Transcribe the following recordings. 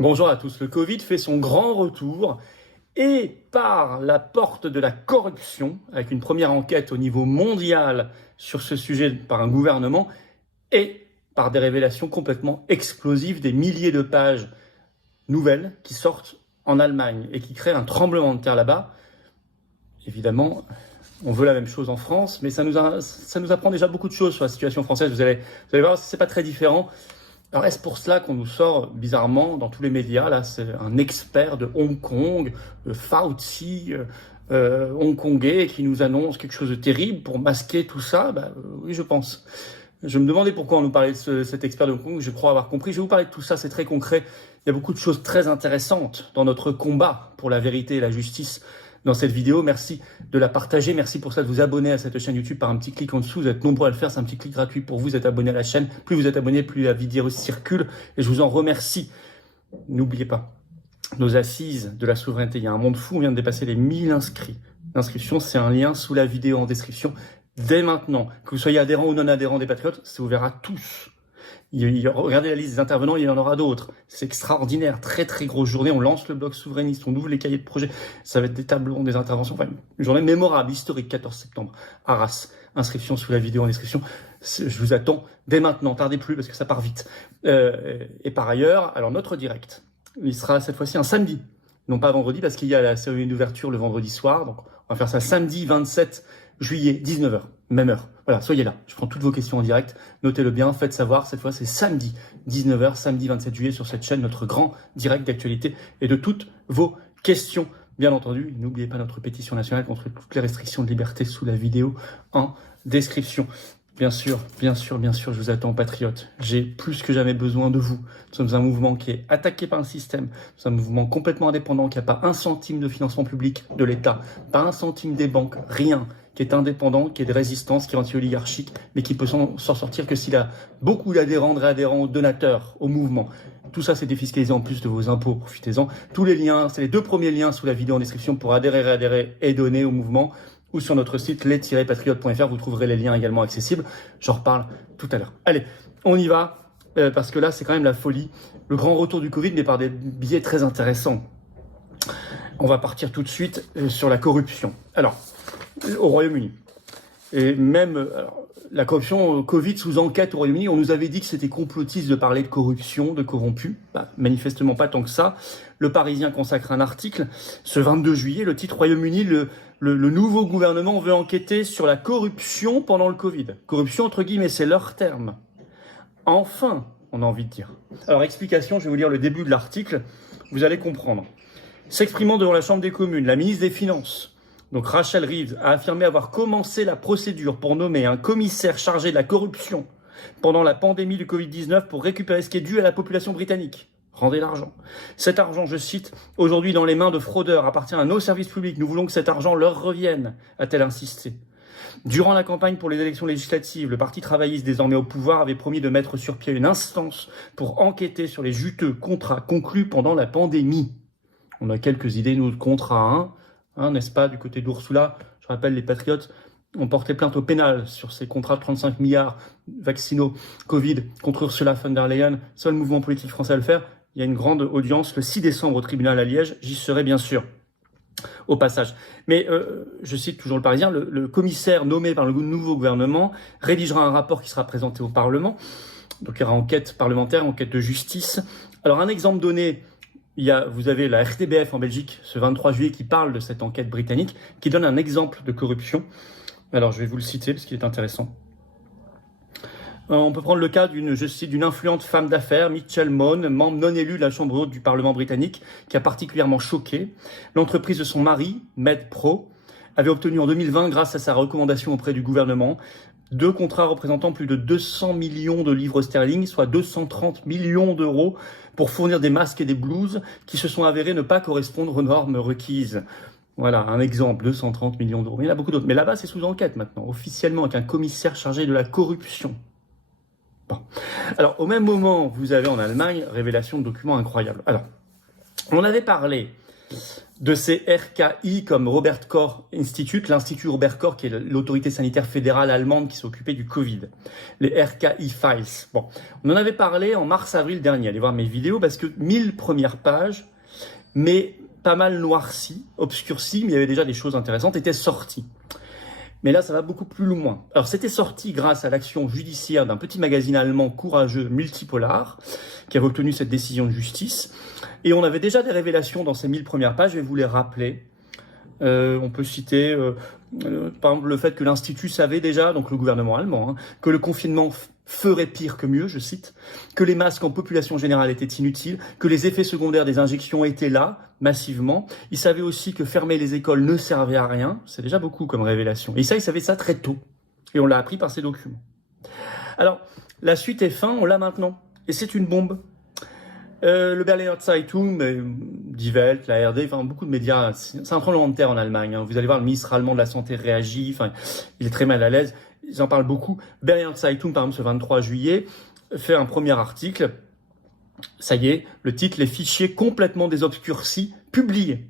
Bonjour à tous. Le Covid fait son grand retour et par la porte de la corruption, avec une première enquête au niveau mondial sur ce sujet par un gouvernement et par des révélations complètement explosives, des milliers de pages nouvelles qui sortent en Allemagne et qui créent un tremblement de terre là-bas. Évidemment, on veut la même chose en France, mais ça nous apprend déjà beaucoup de choses sur la situation française. Vous allez voir, c'est pas très différent. Alors, est-ce pour cela qu'on nous sort bizarrement dans tous les médias, là, c'est un expert de Hong Kong, Fauci, hongkongais, qui nous annonce quelque chose de terrible pour masquer tout ça? Oui, je pense. Je me demandais pourquoi on nous parlait de cet expert de Hong Kong, je crois avoir compris. Je vais vous parler de tout ça, c'est très concret. Il y a beaucoup de choses très intéressantes dans notre combat pour la vérité et la justice dans cette vidéo. Merci de la partager. Merci pour ça de vous abonner à cette chaîne YouTube par un petit clic en dessous. Vous êtes nombreux à le faire. C'est un petit clic gratuit pour vous. Vous êtes abonné à la chaîne. Plus vous êtes abonné, plus la vidéo circule. Et je vous en remercie. N'oubliez pas, nos assises de la souveraineté. Il y a un monde fou. On vient de dépasser les 1000 inscrits. L'inscription, c'est un lien sous la vidéo en description. Dès maintenant, que vous soyez adhérent ou non adhérent des Patriotes, c'est ouvert à tous. Regardez la liste des intervenants, il y en aura d'autres. C'est extraordinaire, très très grosse journée. On lance le bloc souverainiste, on ouvre les cahiers de projet. Ça va être des tableaux, des interventions. Enfin, une journée mémorable, historique, 14 septembre. Arras, inscription sous la vidéo en description. Je vous attends dès maintenant, tardez plus parce que ça part vite. Et par ailleurs, alors notre direct, il sera cette fois-ci un samedi, non pas vendredi parce qu'il y a la cérémonie d'ouverture le vendredi soir. Donc on va faire ça samedi 27 juillet, 19h, même heure. Voilà, soyez là. Je prends toutes vos questions en direct. Notez-le bien, faites savoir. Cette fois, c'est samedi, 19h, samedi 27 juillet sur cette chaîne, notre grand direct d'actualité et de toutes vos questions. Bien entendu, n'oubliez pas notre pétition nationale contre toutes les restrictions de liberté sous la vidéo en description. Bien sûr, je vous attends, patriotes. J'ai plus que jamais besoin de vous. Nous sommes un mouvement qui est attaqué par un système. Nous sommes un mouvement complètement indépendant, qui n'a pas un centime de financement public de l'État, pas un centime des banques, rien, qui est indépendant, qui est de résistance, qui est anti-oligarchique, mais qui peut s'en sortir que s'il a beaucoup d'adhérents, de réadhérents, donateurs au mouvement. Tout ça, c'est défiscalisé en plus de vos impôts. Profitez-en. Tous les liens, c'est les 2 premiers liens sous la vidéo en description pour adhérer, réadhérer et donner au mouvement. Ou sur notre site les-patriotes.fr, vous trouverez les liens également accessibles. J'en reparle tout à l'heure. Allez, on y va, parce que là, c'est quand même la folie. Le grand retour du Covid, mais par des biais très intéressants. On va partir tout de suite sur la corruption. Alors, au Royaume-Uni. Et même la corruption Covid sous enquête au Royaume-Uni, on nous avait dit que c'était complotiste de parler de corruption, de corrompus. Manifestement pas tant que ça. Le Parisien consacre un article ce 22 juillet, le titre Royaume-Uni, le nouveau gouvernement veut enquêter sur la corruption pendant le Covid. Corruption, entre guillemets, c'est leur terme. Enfin, on a envie de dire. Alors, explication, je vais vous lire le début de l'article, vous allez comprendre. S'exprimant devant la Chambre des communes, la ministre des Finances, donc Rachel Reeves, a affirmé avoir commencé la procédure pour nommer un commissaire chargé de la corruption pendant la pandémie du Covid-19 pour récupérer ce qui est dû à la population britannique. Rendez l'argent. Cet argent, je cite, aujourd'hui dans les mains de fraudeurs, appartient à nos services publics. Nous voulons que cet argent leur revienne, a-t-elle insisté. Durant la campagne pour les élections législatives, le Parti travailliste, désormais au pouvoir, avait promis de mettre sur pied une instance pour enquêter sur les juteux contrats conclus pendant la pandémie. On a quelques idées, nous, de contrats, n'est-ce pas, du côté d'Ursula. Je rappelle, les patriotes ont porté plainte au pénal sur ces contrats de 35 milliards vaccinaux Covid contre Ursula von der Leyen, seul mouvement politique français à le faire. Il y a une grande audience le 6 décembre au tribunal à Liège. J'y serai bien sûr, au passage. Mais je cite toujours le Parisien, le commissaire nommé par le nouveau gouvernement rédigera un rapport qui sera présenté au Parlement. Donc il y aura enquête parlementaire, enquête de justice. Alors un exemple donné, vous avez la RTBF en Belgique, ce 23 juillet, qui parle de cette enquête britannique, qui donne un exemple de corruption. Alors je vais vous le citer parce qu'il est intéressant. On peut prendre le cas d'une influente femme d'affaires, Mitchell Mon, membre non élu de la Chambre haute du Parlement britannique, qui a particulièrement choqué. L'entreprise de son mari, MedPro, avait obtenu en 2020, grâce à sa recommandation auprès du gouvernement, 2 contrats représentant plus de 200 millions de livres sterling, soit 230 millions d'euros, pour fournir des masques et des blouses qui se sont avérés ne pas correspondre aux normes requises. Voilà, un exemple, 230 millions d'euros. Mais il y en a beaucoup d'autres. Mais là-bas, c'est sous enquête maintenant, officiellement, avec un commissaire chargé de la corruption. Bon. Alors, au même moment, vous avez en Allemagne, révélation de documents incroyables. Alors, on avait parlé de ces RKI comme Robert Koch Institute, l'Institut Robert Koch, qui est l'autorité sanitaire fédérale allemande qui s'occupait du Covid. Les RKI Files. Bon, on en avait parlé en mars-avril dernier. Allez voir mes vidéos parce que 1000 premières pages, mais pas mal noircies, obscurcies, mais il y avait déjà des choses intéressantes, étaient sorties. Mais là, ça va beaucoup plus loin. Alors, c'était sorti grâce à l'action judiciaire d'un petit magazine allemand courageux, Multipolar, qui avait obtenu cette décision de justice. Et on avait déjà des révélations dans ces 1000 premières pages, je vais vous les rappeler. On peut citer, par exemple, le fait que l'Institut savait déjà, donc le gouvernement allemand, que le confinement ferait pire que mieux, je cite, que les masques en population générale étaient inutiles, que les effets secondaires des injections étaient là, massivement. Il savait aussi que fermer les écoles ne servait à rien. C'est déjà beaucoup comme révélation. Et ça, il savait ça très tôt. Et on l'a appris par ces documents. Alors, la suite est fin, on l'a maintenant. Et c'est une bombe. Le Berliner Zeitung, Die Welt, la RD, enfin beaucoup de médias, c'est un tremblement de terre en Allemagne. Vous allez voir, le ministre allemand de la Santé réagit, enfin, il est très mal à l'aise. Ils en parlent beaucoup. Berliner Zeitung, par exemple, ce 23 juillet, fait un premier article. Ça y est, le titre, les fichiers complètement désobscurcis, publiés.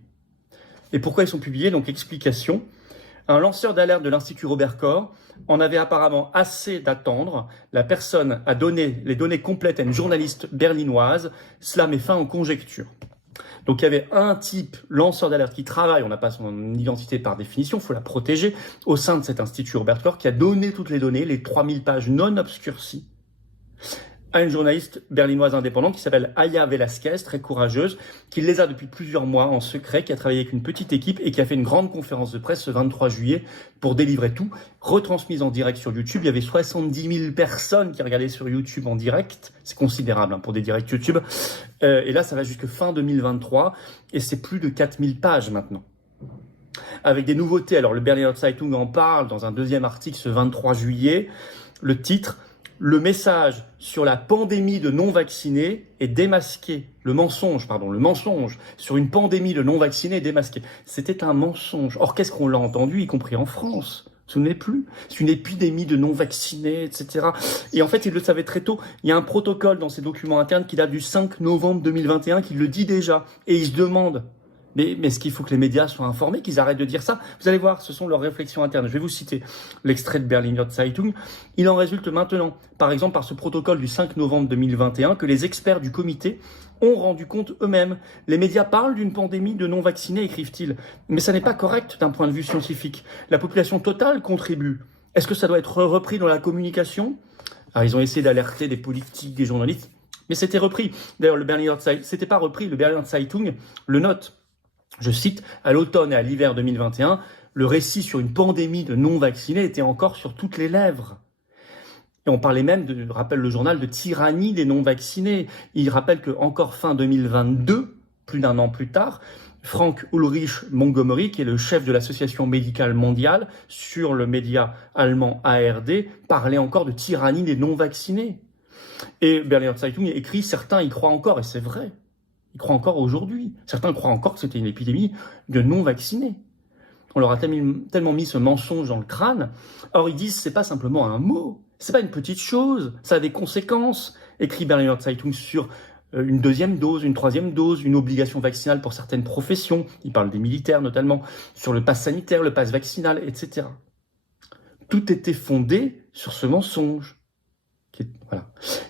Et pourquoi ils sont publiés? Donc, explication. Un lanceur d'alerte de l'Institut Robert Koch en avait apparemment assez d'attendre. La personne a donné les données complètes à une journaliste berlinoise. Cela met fin aux conjectures. Donc il y avait un type lanceur d'alerte qui travaille, on n'a pas son identité par définition, il faut la protéger, au sein de cet Institut Robert Koch, qui a donné toutes les données, les 3000 pages non obscurcies, à une journaliste berlinoise indépendante qui s'appelle Aya Velasquez, très courageuse, qui les a depuis plusieurs mois en secret, qui a travaillé avec une petite équipe et qui a fait une grande conférence de presse ce 23 juillet pour délivrer tout, retransmise en direct sur YouTube. Il y avait 70 000 personnes qui regardaient sur YouTube en direct. C'est considérable pour des directs YouTube. Et là, ça va jusque fin 2023 et c'est plus de 4000 pages maintenant. Avec des nouveautés. Alors, le Berliner Zeitung en parle dans un deuxième article ce 23 juillet. Le titre: le message sur la pandémie de non-vaccinés est démasqué. Le mensonge sur une pandémie de non-vaccinés est démasqué. C'était un mensonge. Or, qu'est-ce qu'on l'a entendu, y compris en France? Vous vous souvenez plus? C'est une épidémie de non-vaccinés, etc. Et en fait, il le savait très tôt. Il y a un protocole dans ces documents internes qui date du 5 novembre 2021 qui le dit déjà. Et il se demande, mais est-ce qu'il faut que les médias soient informés, qu'ils arrêtent de dire ça? Vous allez voir, ce sont leurs réflexions internes. Je vais vous citer l'extrait de Berliner Zeitung. Il en résulte maintenant, par exemple par ce protocole du 5 novembre 2021, que les experts du comité ont rendu compte eux-mêmes. Les médias parlent d'une pandémie de non-vaccinés, écrivent-ils. Mais ça n'est pas correct d'un point de vue scientifique. La population totale contribue. Est-ce que ça doit être repris dans la communication? Alors, ils ont essayé d'alerter des politiques, des journalistes, mais c'était repris. D'ailleurs, le Berliner Zeitung, c'était pas repris, le Berliner Zeitung le note. Je cite, à l'automne et à l'hiver 2021, le récit sur une pandémie de non-vaccinés était encore sur toutes les lèvres. Et on parlait même, rappelle le journal, de tyrannie des non-vaccinés. Il rappelle que encore fin 2022, plus d'un an plus tard, Frank Ulrich Montgomery, qui est le chef de l'Association médicale mondiale, sur le média allemand ARD, parlait encore de tyrannie des non-vaccinés. Et Berliner Zeitung écrit, certains y croient encore, et c'est vrai. Ils croient encore aujourd'hui. Certains croient encore que c'était une épidémie de non-vaccinés. On leur a tellement mis ce mensonge dans le crâne. Or, ils disent, c'est pas simplement un mot. C'est pas une petite chose. Ça a des conséquences. Écrit Berliner Zeitung sur une deuxième dose, une troisième dose, une obligation vaccinale pour certaines professions. Ils parlent des militaires notamment, sur le pass sanitaire, le pass vaccinal, etc. Tout était fondé sur ce mensonge.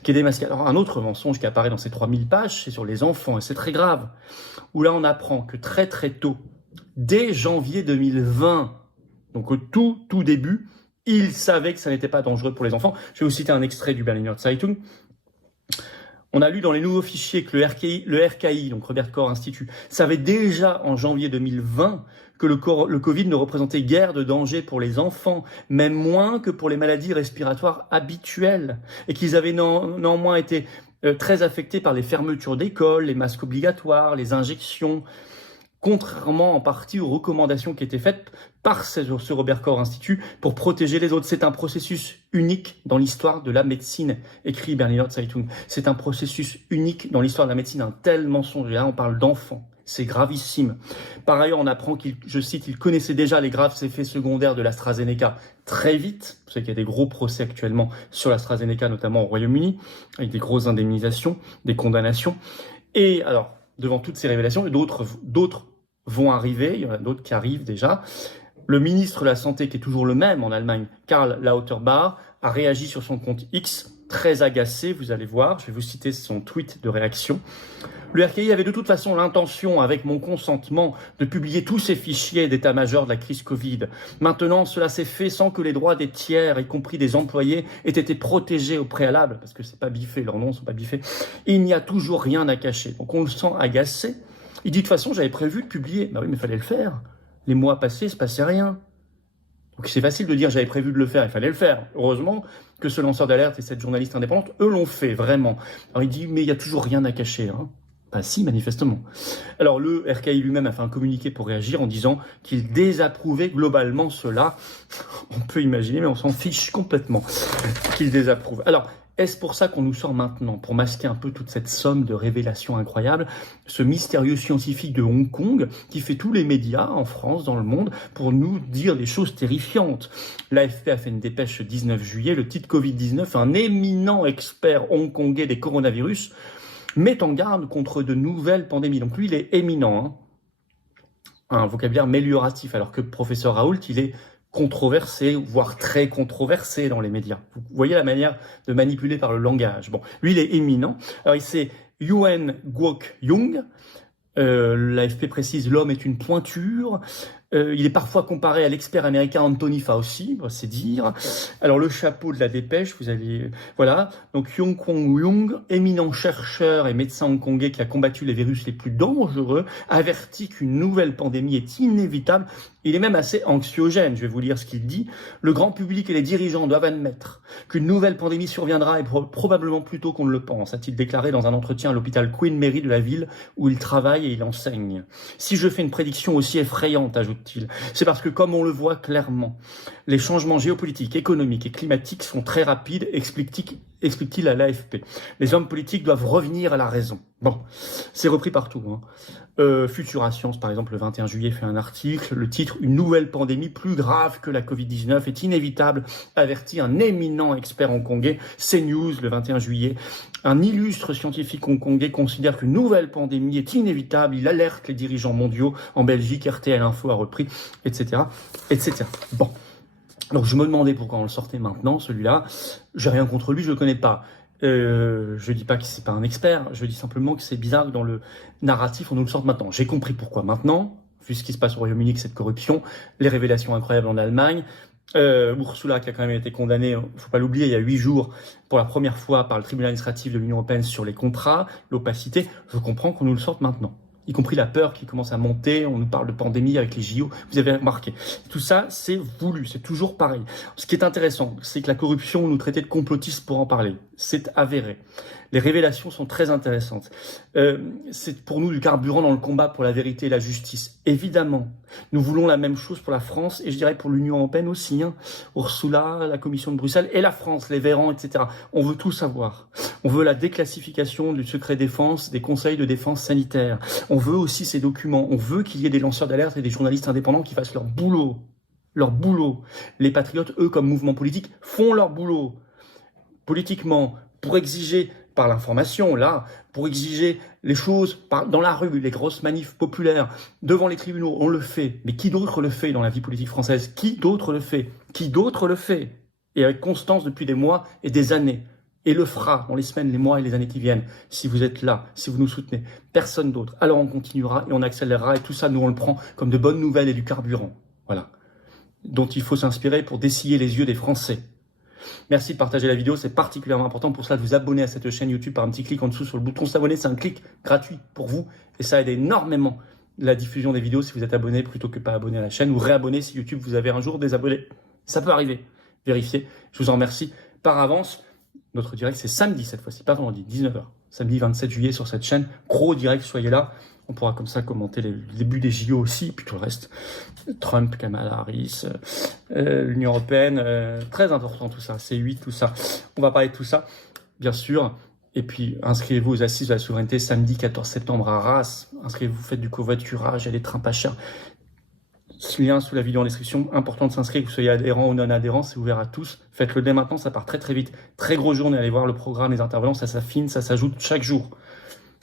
Qui est démasqué. Alors, un autre mensonge qui apparaît dans ces 3000 pages, c'est sur les enfants, et c'est très grave, où là, on apprend que très très tôt, dès janvier 2020, donc au tout début, ils savaient que ça n'était pas dangereux pour les enfants. Je vais vous citer un extrait du Berliner Zeitung. On a lu dans les nouveaux fichiers que le RKI, donc Robert Koch Institut, savait déjà en janvier 2020 que le Covid ne représentait guère de danger pour les enfants, même moins que pour les maladies respiratoires habituelles, et qu'ils avaient néanmoins été très affectés par les fermetures d'écoles, les masques obligatoires, les injections, contrairement en partie aux recommandations qui étaient faites par ce Robert Koch Institut pour protéger les autres. C'est un processus unique dans l'histoire de la médecine, écrit Berliner Zeitung. C'est un processus unique dans l'histoire de la médecine, un tel mensonge. Et là, on parle d'enfants. C'est gravissime. Par ailleurs, on apprend je cite, il connaissait déjà les graves effets secondaires de l'AstraZeneca très vite. Vous savez qu'il y a des gros procès actuellement sur l'AstraZeneca, notamment au Royaume-Uni, avec des grosses indemnisations, des condamnations. Et alors, devant toutes ces révélations, et d'autres vont arriver, il y en a d'autres qui arrivent déjà. Le ministre de la Santé, qui est toujours le même en Allemagne, Karl Lauterbach, a réagi sur son compte X, très agacé, vous allez voir, je vais vous citer son tweet de réaction. Le RKI avait de toute façon l'intention, avec mon consentement, de publier tous ces fichiers d'état-major de la crise Covid. Maintenant, cela s'est fait sans que les droits des tiers, y compris des employés, aient été protégés au préalable, parce que c'est pas biffé, leurs noms sont pas biffés. Il n'y a toujours rien à cacher. Donc on le sent agacé. Il dit de toute façon, j'avais prévu de publier. Bah oui, mais il fallait le faire. Les mois passés, il se passait rien. Donc c'est facile de dire j'avais prévu de le faire, il fallait le faire. Heureusement que ce lanceur d'alerte et cette journaliste indépendante, eux l'ont fait, vraiment. Alors il dit mais il n'y a toujours rien à cacher. Hein. Ben si, manifestement. Alors le RKI lui-même a fait un communiqué pour réagir en disant qu'il désapprouvait globalement cela. On peut imaginer, mais on s'en fiche complètement qu'il désapprouve. Alors, est-ce pour ça qu'on nous sort maintenant, pour masquer un peu toute cette somme de révélations incroyables, ce mystérieux scientifique de Hong Kong qui fait tous les médias en France, dans le monde, pour nous dire des choses terrifiantes. L'AFP a fait une dépêche le 19 juillet, le titre Covid-19, un éminent expert hongkongais des coronavirus, met en garde contre de nouvelles pandémies. Donc lui, il est éminent, hein. Un vocabulaire amélioratif, alors que professeur Raoult, il est controversé, voire très controversé dans les médias. Vous voyez la manière de manipuler par le langage. Bon, lui, il est éminent. Alors, c'est Yuen Guok Jung. L'AFP précise, l'homme est une pointure. Il est parfois comparé à l'expert américain Anthony Fauci, c'est dire. Alors le chapeau de la dépêche, vous allez... Voilà, donc Yong Kwong Jung, éminent chercheur et médecin hongkongais qui a combattu les virus les plus dangereux, avertit qu'une nouvelle pandémie est inévitable. Il est même assez anxiogène, je vais vous lire ce qu'il dit. Le grand public et les dirigeants doivent admettre qu'une nouvelle pandémie surviendra et probablement plus tôt qu'on ne le pense, a-t-il déclaré dans un entretien à l'hôpital Queen Mary de la ville où il travaille et il enseigne. Si je fais une prédiction aussi effrayante, ajoute-t-il, c'est parce que comme on le voit clairement, les changements géopolitiques, économiques et climatiques sont très rapides, explique-t-il à l'AFP. Les hommes politiques doivent revenir à la raison. Bon, c'est repris partout, hein. Futura Science, par exemple, le 21 juillet, fait un article. Le titre « Une nouvelle pandémie plus grave que la Covid-19 est inévitable », avertit un éminent expert hongkongais. CNews, le 21 juillet. Un illustre scientifique hongkongais considère qu'une nouvelle pandémie est inévitable. Il alerte les dirigeants mondiaux. En Belgique, RTL Info a repris, etc., etc. Bon. Donc, je me demandais pourquoi on le sortait maintenant, celui-là. J'ai rien contre lui, je le connais pas. Je dis pas que c'est pas un expert, je dis simplement que c'est bizarre que dans le narratif on nous le sorte maintenant. J'ai compris pourquoi maintenant, vu ce qui se passe au Royaume-Uni, cette corruption, les révélations incroyables en Allemagne, Ursula qui a quand même été condamnée, faut pas l'oublier, il y a 8 jours pour la première fois par le tribunal administratif de l'Union européenne sur les contrats, l'opacité. Je comprends qu'on nous le sorte maintenant, y compris la peur qui commence à monter, on nous parle de pandémie avec les JO, vous avez remarqué. Tout ça, c'est voulu, c'est toujours pareil. Ce qui est intéressant, c'est que la corruption nous traitait de complotistes pour en parler. C'est avéré. Les révélations sont très intéressantes. C'est pour nous du carburant dans le combat pour la vérité et la justice. Évidemment, nous voulons la même chose pour la France et je dirais pour l'Union européenne aussi. Hein. Ursula, la Commission de Bruxelles et la France, les Véran, etc. On veut tout savoir. On veut la déclassification du secret défense, des conseils de défense sanitaire. On veut aussi ces documents. On veut qu'il y ait des lanceurs d'alerte et des journalistes indépendants qui fassent leur boulot. Leur boulot. Les patriotes, eux, comme mouvement politique, font leur boulot. Politiquement, pour exiger par l'information, là, pour exiger les choses dans la rue, les grosses manifs populaires, devant les tribunaux, on le fait. Mais qui d'autre le fait dans la vie politique française? Qui d'autre le fait? Qui d'autre le fait? Et avec constance depuis des mois et des années. Et le fera dans les semaines, les mois et les années qui viennent. Si vous êtes là, si vous nous soutenez, personne d'autre. Alors on continuera et on accélérera. Et tout ça, nous, on le prend comme de bonnes nouvelles et du carburant. Voilà. Dont il faut s'inspirer pour dessiller les yeux des Français. Merci de partager la vidéo, c'est particulièrement important pour cela de vous abonner à cette chaîne YouTube par un petit clic en dessous sur le bouton s'abonner. C'est un clic gratuit pour vous et ça aide énormément la diffusion des vidéos si vous êtes abonné plutôt que pas abonné à la chaîne ou réabonné si YouTube vous avez un jour désabonné. Ça peut arriver, vérifiez. Je vous en remercie par avance. Notre direct c'est samedi cette fois-ci, pas vendredi, 19h. Samedi 27 juillet sur cette chaîne. Gros direct, soyez là. On pourra comme ça commenter le début des JO aussi, puis tout le reste. Trump, Kamala Harris, l'Union européenne, très important tout ça, C8, tout ça. On va parler de tout ça, bien sûr. Et puis, inscrivez-vous aux Assises de la Souveraineté, samedi 14 septembre à Arras. Inscrivez-vous, faites du covoiturage, il y a des trains pas chers. Lien sous la vidéo en description. Important de s'inscrire, que vous soyez adhérent ou non adhérent, c'est ouvert à tous. Faites-le dès maintenant, ça part très très vite. Très grosse journée, allez voir le programme, les intervenants, ça s'affine, ça s'ajoute chaque jour.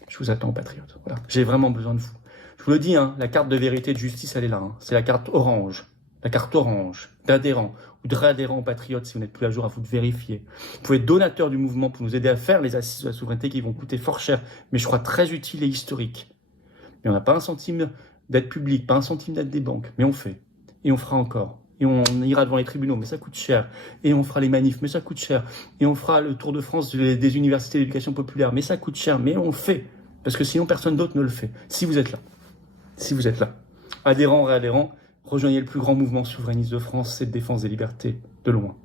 Je vous attends, patriotes. Voilà. J'ai vraiment besoin de vous. Je vous le dis, hein, la carte de vérité et de justice, elle est là. Hein. C'est la carte orange. La carte orange d'adhérents ou de réadhérents aux Patriotes, si vous n'êtes plus à jour, à vous de vérifier. Vous pouvez être donateur du mouvement pour nous aider à faire les assises de la souveraineté qui vont coûter fort cher, mais je crois très utiles et historiques. Mais on n'a pas un centime d'aide publique, pas un centime d'aide des banques, mais on fait. Et on fera encore. Et on ira devant les tribunaux, mais ça coûte cher. Et on fera les manifs, mais ça coûte cher. Et on fera le tour de France des universités d'éducation populaire, mais ça coûte cher. Mais on le fait. Parce que sinon, personne d'autre ne le fait. Si vous êtes là. Si vous êtes là. Adhérents, réadhérents, rejoignez le plus grand mouvement souverainiste de France, c'est de défense des libertés, de loin.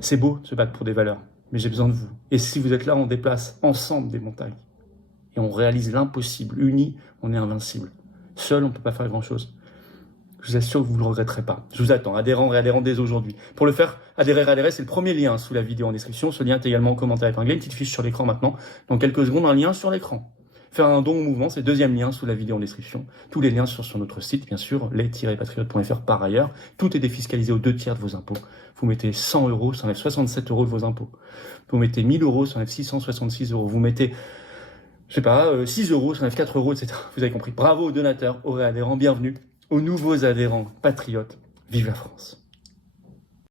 C'est beau de se battre pour des valeurs, mais j'ai besoin de vous. Et si vous êtes là, on déplace ensemble des montagnes. Et on réalise l'impossible. Unis, on est invincible. Seul, on ne peut pas faire grand-chose. Je vous assure que vous ne le regretterez pas. Je vous attends, adhérents, réadhérents dès aujourd'hui. Pour le faire, adhérer, c'est le premier lien sous la vidéo en description. Ce lien est également en commentaire épinglé, une petite fiche sur l'écran maintenant. Dans quelques secondes, un lien sur l'écran. Faire un don au mouvement, c'est le deuxième lien sous la vidéo en description. Tous les liens sont sur notre site, bien sûr, les-patriotes.fr par ailleurs. Tout est défiscalisé aux 2/3 de vos impôts. Vous mettez 100 €, ça enlève 67 € de vos impôts. Vous mettez 1000 €, ça enlève 666 €. Vous mettez, je sais pas, 6 €, ça enlève 4 €, etc. Vous avez compris. Bravo aux donateurs, aux réadhérents, bienvenue aux nouveaux adhérents patriotes. Vive la France!